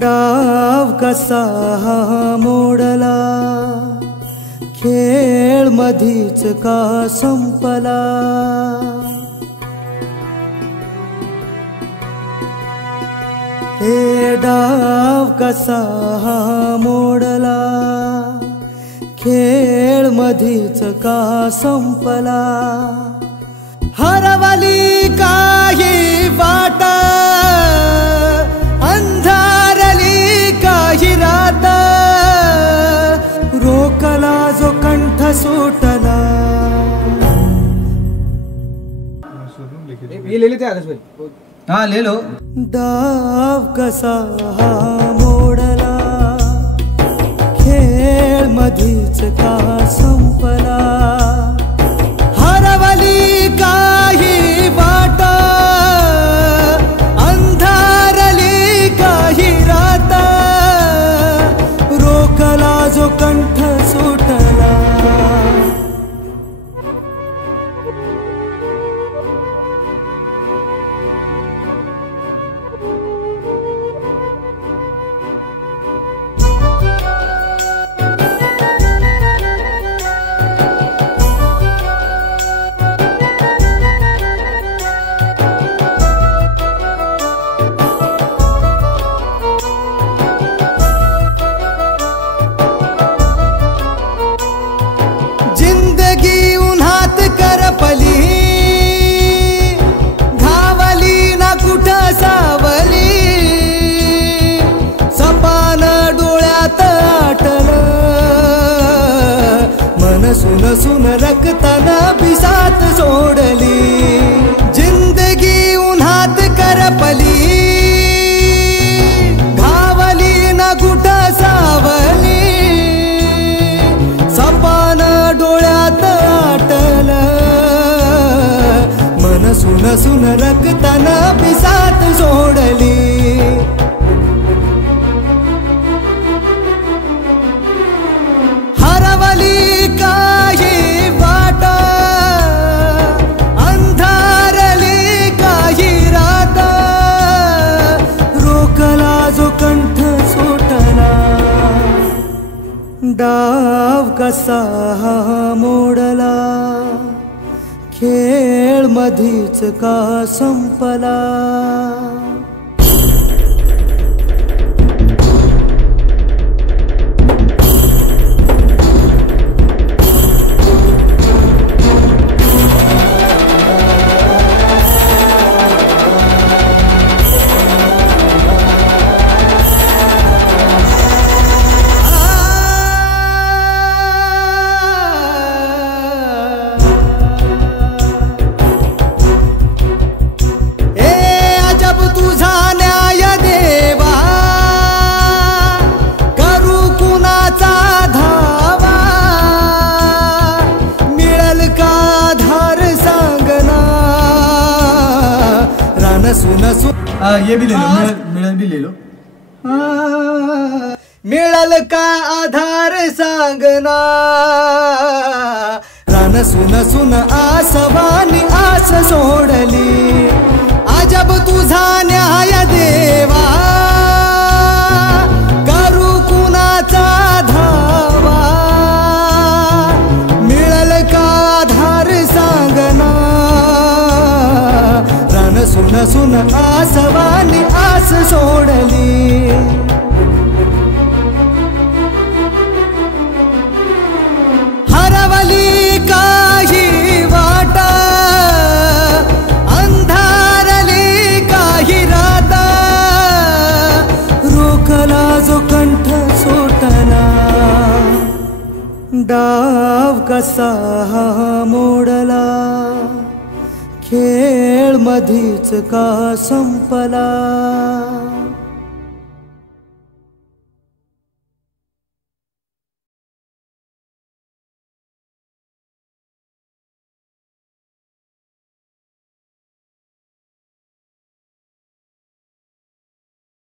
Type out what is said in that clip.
डाव कसा मोडला, खेळ मधीच का संपला। हे डाव कसा मोडला, खेळ मधीच का संपला। हरवली काही वाट, अंधारली काही रात, रोकला जो कंठ सुटला। ये ले लेते हैं आकाश भाई। हाँ ले लो। डाव कसा मोडला, खेळ मधीच का संपला। हरवली काही वाट, अंधारली काही रात, रोकला जो कंठ सुटला। जिंदगी उन्हात करपली, धावली ना कुठं सावली। सपान डोळ्यात आटलं, मन सुन सुन रक्तन पिसात सोडली। जिंदगी उन्हात करपली, धावली ना कुठं सावली। सपान डोळ्यात आटलं, मन सुन सुन रक्तन पिसात सोडली। हरवली काही वाट, अंधारली काही रात, रोकला जो कंठ सुटला। डाव कसा मोडला, खेळ मधीच का संपला। ये भी ले लो, मिळल भी ले लो। मिळल का आधार सांगना, रान सुन सुन आसवानी आस सोडली। अजब तुझा न्याय देवा, करू कुणाचा धावा। मिळल का आधार सांगना, रान सुन सुन आसवानी आस सोडली। हरवली काही वाट, अंधारली काही रात, रोकला जो कंठ सुटला। डाव कसा कसा हा मोडला, खेळ मधीच का संपला.